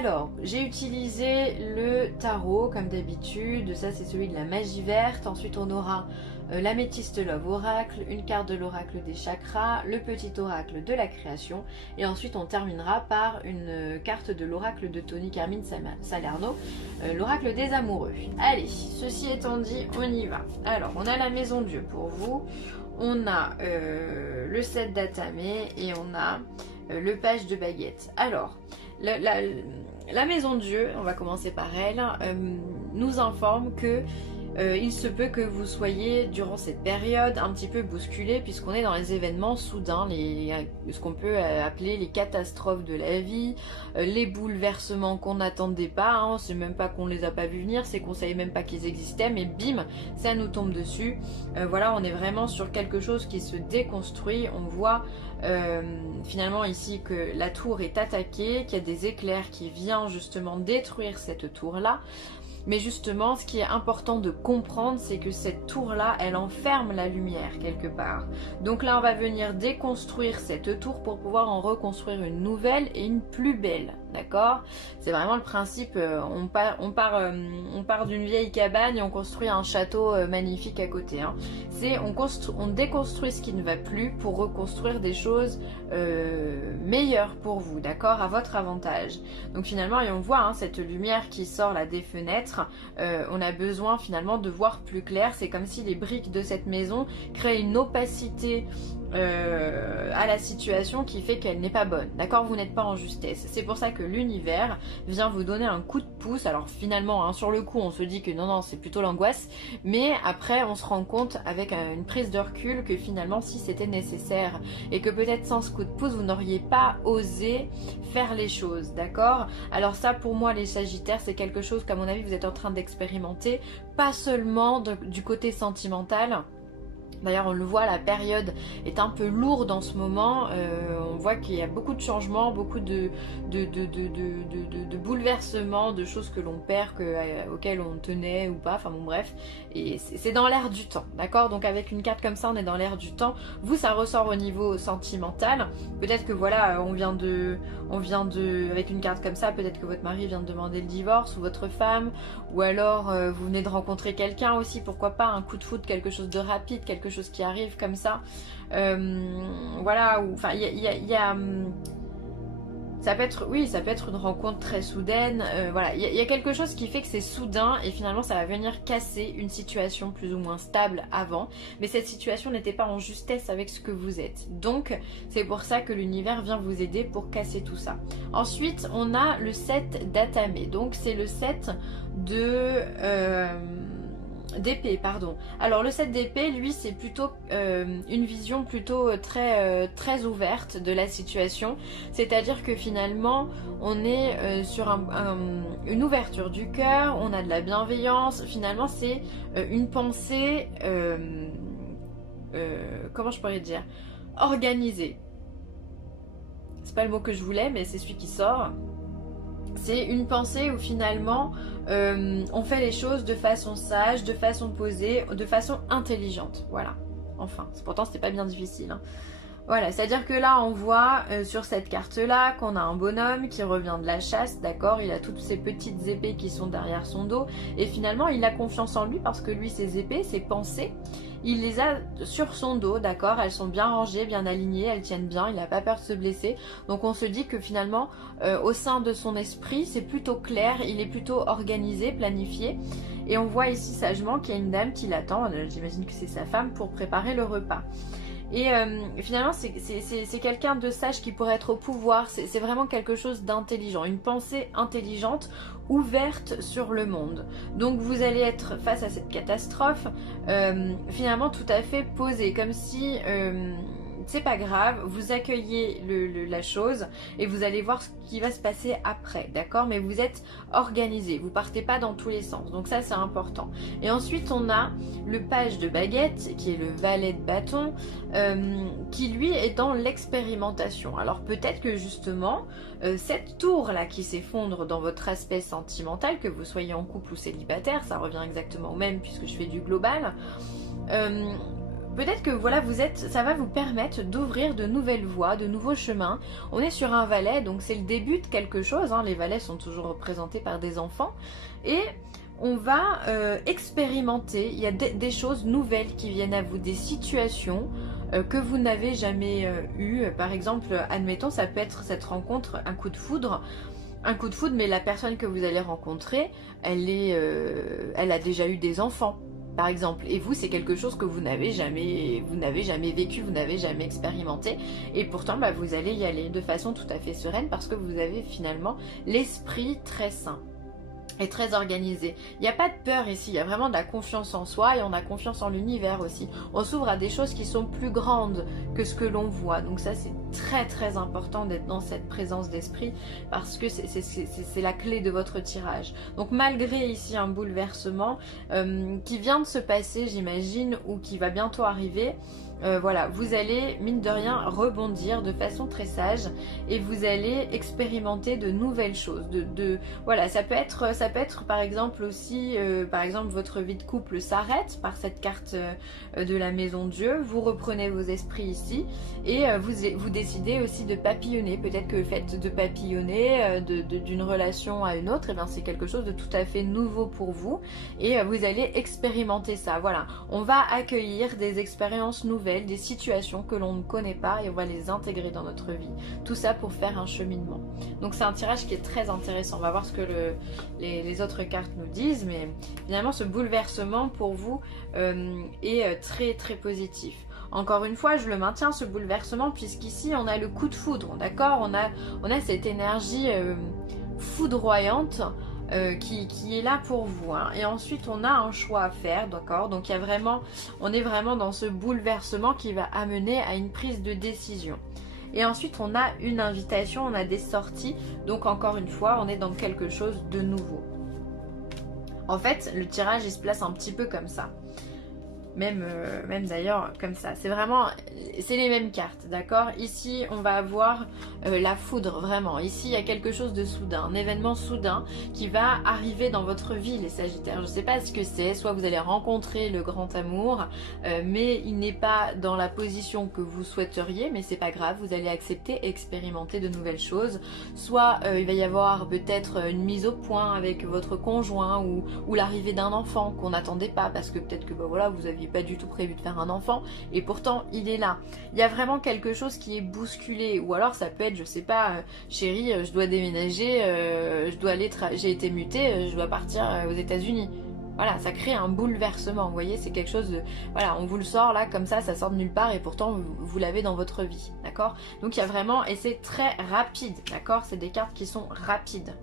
Alors, j'ai utilisé le tarot comme d'habitude, ça c'est celui de la magie verte. Ensuite on aura l'améthyste love oracle, une carte de l'oracle des chakras, le petit oracle de la création, et ensuite on terminera par une carte de l'oracle de Tony Carmine Salerno, l'oracle des amoureux. Allez, ceci étant dit, on y va. Alors, on a la maison Dieu pour vous, on a le 7 d'Atamé et on a le page de baguette. Alors, la maison Dieu, on va commencer par elle, nous informe que il se peut que vous soyez durant cette période un petit peu bousculé puisqu'on est dans les événements soudains, ce qu'on peut appeler les catastrophes de la vie, les bouleversements qu'on n'attendait pas, hein. C'est même pas qu'on les a pas vus venir, c'est qu'on savait même pas qu'ils existaient, mais bim, ça nous tombe dessus. Voilà, on est vraiment sur quelque chose qui se déconstruit. On voit finalement ici que la tour est attaquée, qu'il y a des éclairs qui viennent justement détruire cette tour là. Mais justement, ce qui est important de comprendre, c'est que cette tour-là, elle enferme la lumière quelque part. Donc là, on va venir déconstruire cette tour pour pouvoir en reconstruire une nouvelle et une plus belle. D'accord? C'est vraiment le principe, on part d'une vieille cabane et on construit un château magnifique à côté. Hein. On déconstruit ce qui ne va plus pour reconstruire des choses meilleures pour vous, d'accord? À votre avantage. Donc finalement, et on voit hein, cette lumière qui sort là des fenêtres, on a besoin finalement de voir plus clair. C'est comme si les briques de cette maison créent une opacité à la situation qui fait qu'elle n'est pas bonne, d'accord? Vous n'êtes pas en justesse. C'est pour ça que l'univers vient vous donner un coup de pouce. Alors finalement, hein, sur le coup, on se dit que non, c'est plutôt l'angoisse, mais après, on se rend compte avec une prise de recul que finalement, si c'était nécessaire et que peut-être sans ce coup de pouce, vous n'auriez pas osé faire les choses, d'accord? Alors ça, pour moi, les Sagittaires, c'est quelque chose qu'à mon avis, vous êtes en train d'expérimenter, pas seulement du côté sentimental. D'ailleurs on le voit, la période est un peu lourde en ce moment, on voit qu'il y a beaucoup de changements, beaucoup de bouleversements, de choses que l'on perd, auxquelles on tenait ou pas, enfin bon bref, et c'est dans l'air du temps, d'accord? Donc avec une carte comme ça on est dans l'air du temps, vous ça ressort au niveau sentimental, peut-être que voilà, avec une carte comme ça, peut-être que votre mari vient de demander le divorce, ou votre femme, ou alors vous venez de rencontrer quelqu'un aussi, pourquoi pas, un coup de foudre, quelque chose de rapide, quelque chose qui arrive comme ça, voilà, ou enfin ça peut être, oui, ça peut être une rencontre très soudaine, voilà, il y a quelque chose qui fait que c'est soudain et finalement ça va venir casser une situation plus ou moins stable avant, mais cette situation n'était pas en justesse avec ce que vous êtes, donc c'est pour ça que l'univers vient vous aider pour casser tout ça. Ensuite on a le 7 d'Atamé, donc c'est le 7 d'épée, pardon. Alors le 7 d'épée, lui, c'est plutôt une vision plutôt très ouverte de la situation. C'est-à-dire que finalement, on est sur une ouverture du cœur, on a de la bienveillance. Finalement, c'est une pensée, comment je pourrais dire, organisée. C'est pas le mot que je voulais, mais c'est celui qui sort. C'est une pensée où finalement on fait les choses de façon sage, de façon posée, de façon intelligente. Voilà, enfin, pourtant c'était pas bien difficile. Hein. Voilà, c'est-à-dire que là on voit sur cette carte-là qu'on a un bonhomme qui revient de la chasse, d'accord? Il a toutes ces petites épées qui sont derrière son dos et finalement il a confiance en lui parce que lui, ses épées, ses pensées, il les a sur son dos, d'accord? Elles sont bien rangées, bien alignées, elles tiennent bien, il n'a pas peur de se blesser. Donc on se dit que finalement, au sein de son esprit, c'est plutôt clair, il est plutôt organisé, planifié. Et on voit ici sagement qu'il y a une dame qui l'attend, j'imagine que c'est sa femme, pour préparer le repas. Et finalement c'est quelqu'un de sage qui pourrait être au pouvoir, c'est vraiment quelque chose d'intelligent, une pensée intelligente, ouverte sur le monde. Donc vous allez être face à cette catastrophe finalement tout à fait posé, comme si c'est pas grave, vous accueillez la chose et vous allez voir ce qui va se passer après, d'accord? Mais vous êtes organisé, vous partez pas dans tous les sens, donc ça c'est important. Et ensuite on a le page de baguette qui est le valet de bâton qui lui est dans l'expérimentation. Alors peut-être que justement cette tour là qui s'effondre dans votre aspect sentimental, que vous soyez en couple ou célibataire, ça revient exactement au même puisque je fais du global, peut-être que voilà, ça va vous permettre d'ouvrir de nouvelles voies, de nouveaux chemins. On est sur un valet, donc c'est le début de quelque chose, hein. Les valets sont toujours représentés par des enfants. Et on va expérimenter, il y a des choses nouvelles qui viennent à vous, des situations que vous n'avez jamais eues. Par exemple, admettons, ça peut être cette rencontre, un coup de foudre, mais la personne que vous allez rencontrer, elle a déjà eu des enfants, par exemple. Et vous, c'est quelque chose que vous n'avez jamais vécu, vous n'avez jamais expérimenté. Et pourtant, bah, vous allez y aller de façon tout à fait sereine parce que vous avez finalement l'esprit très sain et très organisé. Il n'y a pas de peur ici, il y a vraiment de la confiance en soi et on a confiance en l'univers aussi. On s'ouvre à des choses qui sont plus grandes que ce que l'on voit. Donc ça, c'est très très important d'être dans cette présence d'esprit parce que c'est la clé de votre tirage. Donc malgré ici un bouleversement qui vient de se passer, j'imagine, ou qui va bientôt arriver, voilà, vous allez, mine de rien, rebondir de façon très sage et vous allez expérimenter de nouvelles choses. Voilà, ça peut être par exemple aussi, par exemple, votre vie de couple s'arrête par cette carte de la maison Dieu. Vous reprenez vos esprits ici et vous décidez aussi de papillonner. Peut-être que le fait de papillonner d'une relation à une autre, et bien c'est quelque chose de tout à fait nouveau pour vous et vous allez expérimenter ça. Voilà, on va accueillir des expériences nouvelles, des situations que l'on ne connaît pas et on va les intégrer dans notre vie. Tout ça pour faire un cheminement. Donc c'est un tirage qui est très intéressant. On va voir ce que les autres cartes nous disent, mais finalement ce bouleversement pour vous est très très positif. Encore une fois, je le maintiens, ce bouleversement, puisqu'ici on a le coup de foudre, d'accord, on a cette énergie foudroyante qui est là pour vous, hein. Et ensuite on a un choix à faire, d'accord, donc on est vraiment dans ce bouleversement qui va amener à une prise de décision. Et ensuite on a une invitation, on a des sorties, donc encore une fois on est dans quelque chose de nouveau. En fait le tirage il se place un petit peu comme ça. Même d'ailleurs comme ça, c'est les mêmes cartes, d'accord. Ici on va avoir la foudre, vraiment, ici il y a quelque chose de soudain, un événement soudain qui va arriver dans votre vie, les Sagittaires. Je ne sais pas ce que c'est, soit vous allez rencontrer le grand amour, mais il n'est pas dans la position que vous souhaiteriez, mais c'est pas grave, vous allez accepter et expérimenter de nouvelles choses. Soit il va y avoir peut-être une mise au point avec votre conjoint ou l'arrivée d'un enfant qu'on n'attendait pas parce que peut-être que voilà, vous aviez pas du tout prévu de faire un enfant et pourtant il est là. Il y a vraiment quelque chose qui est bousculé, ou alors ça peut être, je sais pas, chérie, je dois déménager, j'ai été mutée, je dois partir aux États-Unis. Voilà, ça crée un bouleversement, vous voyez, c'est quelque chose de... Voilà, on vous le sort là, comme ça sort de nulle part et pourtant vous l'avez dans votre vie, d'accord. Donc il y a vraiment, et c'est très rapide, d'accord, c'est des cartes qui sont rapides.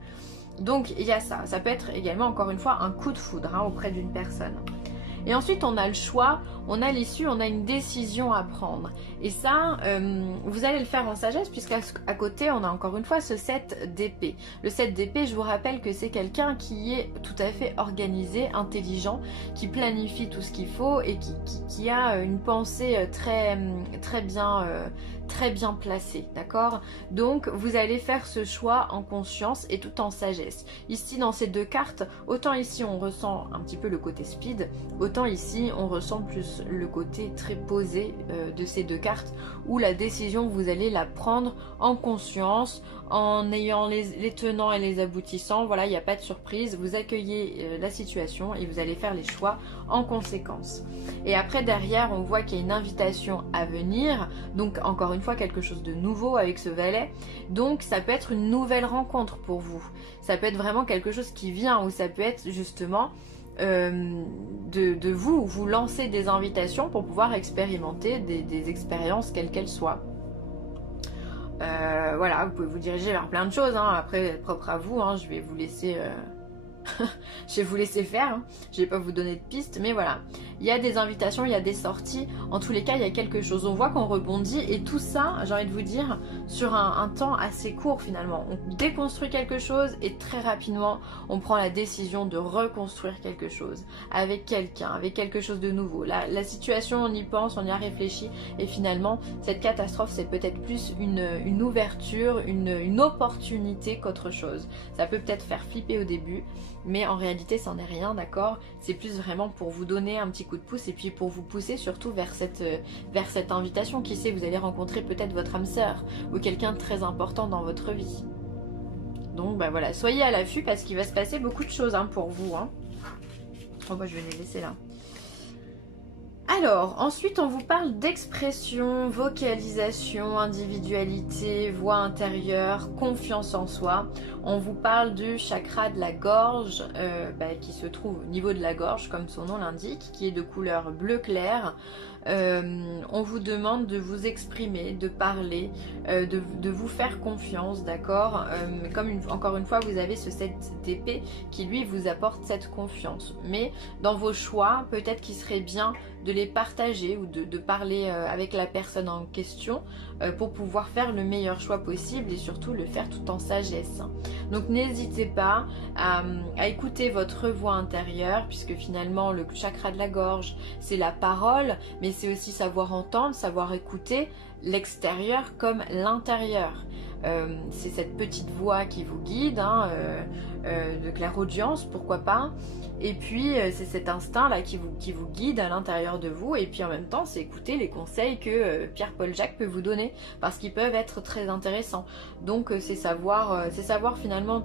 Donc il y a ça, ça peut être également, encore une fois, un coup de foudre, hein, auprès d'une personne. Et ensuite, on a le choix, on a l'issue, on a une décision à prendre. Et ça, vous allez le faire en sagesse, puisqu'à côté, on a encore une fois ce 7 d'épée. Le 7 d'épée, je vous rappelle que c'est quelqu'un qui est tout à fait organisé, intelligent, qui planifie tout ce qu'il faut et qui a une pensée très bien placée, d'accord. Donc, vous allez faire ce choix en conscience et tout en sagesse. Ici, dans ces deux cartes, autant ici, on ressent un petit peu le côté speed, autant ici, on ressent plus le côté très posé de ces deux cartes, où la décision, vous allez la prendre en conscience, en ayant les tenants et les aboutissants. Voilà, il n'y a pas de surprise, vous accueillez la situation et vous allez faire les choix en conséquence. Et après, derrière, on voit qu'il y a une invitation à venir, donc encore une fois, quelque chose de nouveau avec ce valet. Donc, ça peut être une nouvelle rencontre pour vous. Ça peut être vraiment quelque chose qui vient, ou ça peut être justement... de vous lancer des invitations pour pouvoir expérimenter des expériences quelles qu'elles soient. Voilà, vous pouvez vous diriger vers plein de choses, hein. Après, propre à vous, hein, je vais vous laisser je vais vous laisser faire, hein. Je vais pas vous donner de pistes, mais voilà, il y a des invitations, il y a des sorties, en tous les cas il y a quelque chose, on voit qu'on rebondit, et tout ça, j'ai envie de vous dire, sur un temps assez court finalement. On déconstruit quelque chose et très rapidement on prend la décision de reconstruire quelque chose avec quelqu'un, avec quelque chose de nouveau. La situation, on y pense, on y a réfléchi, et finalement cette catastrophe, c'est peut-être plus une ouverture, une opportunité qu'autre chose. Ça peut peut-être faire flipper au début, mais en réalité ça n'en est rien, d'accord? C'est plus vraiment pour vous donner un petit coup de pouce et puis pour vous pousser surtout vers cette invitation. Qui sait, vous allez rencontrer peut-être votre âme sœur ou quelqu'un de très important dans votre vie. Donc bah voilà, soyez à l'affût parce qu'il va se passer beaucoup de choses hein, pour vous. Hein. Oh bah je vais les laisser là. Alors, ensuite on vous parle d'expression, vocalisation, individualité, voix intérieure, confiance en soi. On vous parle du chakra de la gorge qui se trouve au niveau de la gorge comme son nom l'indique, qui est de couleur bleu clair. On vous demande de vous exprimer, de parler, de vous faire confiance, d'accord? Encore une fois, vous avez ce 7 d'épée qui lui vous apporte cette confiance. Mais dans vos choix, peut-être qu'il serait bien de les partager ou de parler avec la personne en question pour pouvoir faire le meilleur choix possible et surtout le faire tout en sagesse. Donc n'hésitez pas à écouter votre voix intérieure, puisque finalement le chakra de la gorge c'est la parole, mais c'est aussi savoir entendre, savoir écouter l'extérieur comme l'intérieur. C'est cette petite voix qui vous guide, hein, de clairaudience, pourquoi pas. Et puis c'est cet instinct là qui vous guide à l'intérieur de vous. Et puis en même temps c'est écouter les conseils que Pierre-Paul Jacques peut vous donner, parce qu'ils peuvent être très intéressants. Donc c'est savoir finalement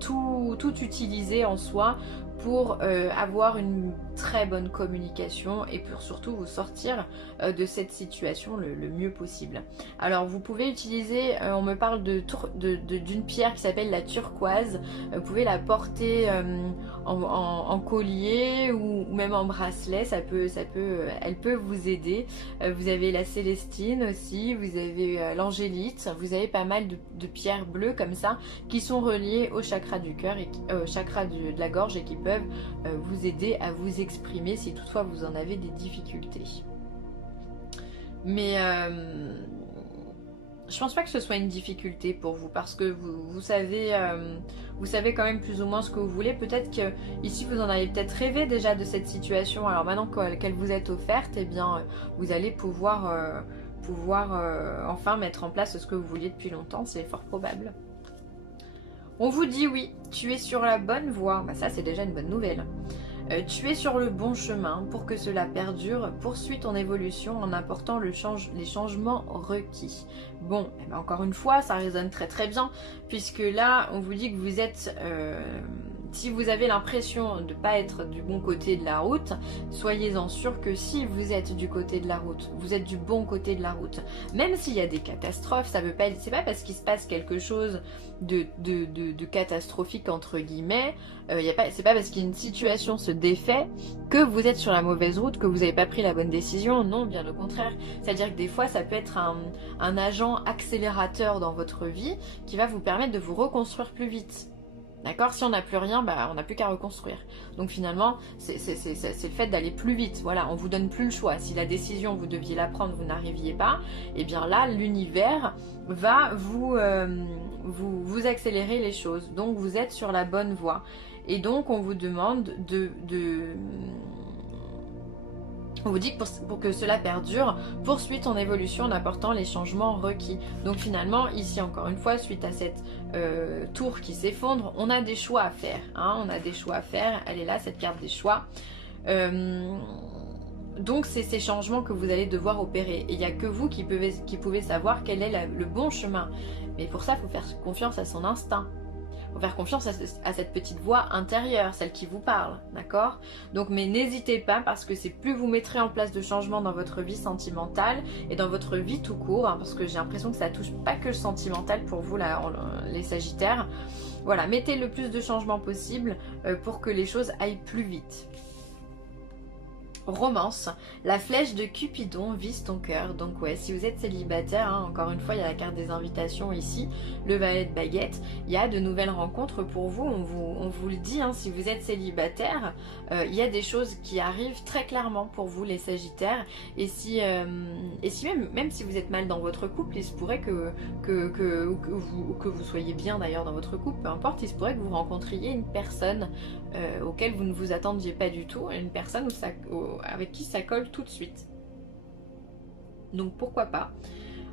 tout utiliser en soi pour avoir une très bonne communication et pour surtout vous sortir de cette situation le mieux possible. Alors vous pouvez utiliser, on me parle d'une pierre qui s'appelle la turquoise. Vous pouvez la porter en collier ou même en bracelet, elle peut vous aider. Vous avez la célestine aussi, vous avez l'angélite, vous avez pas mal de pierres bleues comme ça qui sont reliées au chakra du cœur et au chakra de la gorge et qui peuvent vous aider à vous exprimer si toutefois vous en avez des difficultés. Mais je pense pas que ce soit une difficulté pour vous, parce que vous savez quand même plus ou moins ce que vous voulez. Peut-être que ici vous en avez peut-être rêvé déjà de cette situation. Alors maintenant qu'elle vous est offerte, eh bien vous allez pouvoir enfin mettre en place ce que vous vouliez depuis longtemps. C'est fort probable. On vous dit oui, tu es sur la bonne voie. Bah ça c'est déjà une bonne nouvelle. Tu es sur le bon chemin. Pour que cela perdure, poursuis ton évolution en apportant les changements requis. Bon, eh ben encore une fois, ça résonne très très bien, puisque là, on vous dit que vous êtes... si vous avez l'impression de ne pas être du bon côté de la route, soyez-en sûr que si vous êtes du côté de la route, vous êtes du bon côté de la route. Même s'il y a des catastrophes, c'est pas parce qu'il se passe quelque chose de catastrophique entre guillemets, c'est pas parce qu'une situation se défait que vous êtes sur la mauvaise route, que vous n'avez pas pris la bonne décision. Non, bien au contraire. C'est-à-dire que des fois, ça peut être un agent accélérateur dans votre vie qui va vous permettre de vous reconstruire plus vite. D'accord? Si on n'a plus rien, bah, on n'a plus qu'à reconstruire. Donc finalement, c'est le fait d'aller plus vite. Voilà, on vous donne plus le choix. Si la décision, vous deviez la prendre, vous n'arriviez pas, et bien là, l'univers va vous accélérer les choses. Donc vous êtes sur la bonne voie. Et donc on vous demande on vous dit que pour que cela perdure, poursuis ton évolution en apportant les changements requis. Donc finalement, ici encore une fois, suite à cette tour qui s'effondre, on a des choix à faire. Hein, on a des choix à faire. Elle est là, cette carte des choix. Donc c'est ces changements que vous allez devoir opérer. Et il n'y a que vous qui pouvez savoir quel est le bon chemin. Mais pour ça, il faut faire confiance à son instinct. Il faut faire confiance à cette petite voix intérieure, celle qui vous parle, d'accord? Donc, mais n'hésitez pas, parce que c'est plus vous mettrez en place de changements dans votre vie sentimentale et dans votre vie tout court, hein, parce que j'ai l'impression que ça touche pas que le sentimental pour vous, là, les Sagittaires. Voilà, mettez le plus de changements possible pour que les choses aillent plus vite. Romance, la flèche de Cupidon vise ton cœur. Donc ouais, si vous êtes célibataire, hein, encore une fois il y a la carte des invitations ici, le valet de baguette, il y a de nouvelles rencontres pour vous, on vous le dit, hein, si vous êtes célibataire, il y a des choses qui arrivent très clairement pour vous les Sagittaires. Et si même si vous êtes mal dans votre couple, il se pourrait que vous soyez bien d'ailleurs dans votre couple, peu importe, il se pourrait que vous rencontriez une personne auquel vous ne vous attendiez pas du tout, une personne avec qui ça colle tout de suite. Donc pourquoi pas.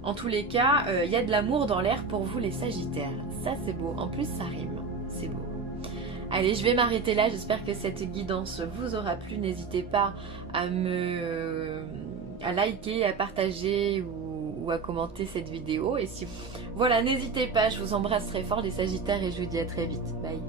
En tous les cas, il y a de l'amour dans l'air pour vous les Sagittaires. Ça c'est beau, en plus ça rime, c'est beau. Allez, je vais m'arrêter là, j'espère que cette guidance vous aura plu. N'hésitez pas à à liker, à partager ou à commenter cette vidéo. Et si voilà, n'hésitez pas, je vous embrasse très fort les Sagittaires et je vous dis à très vite. Bye.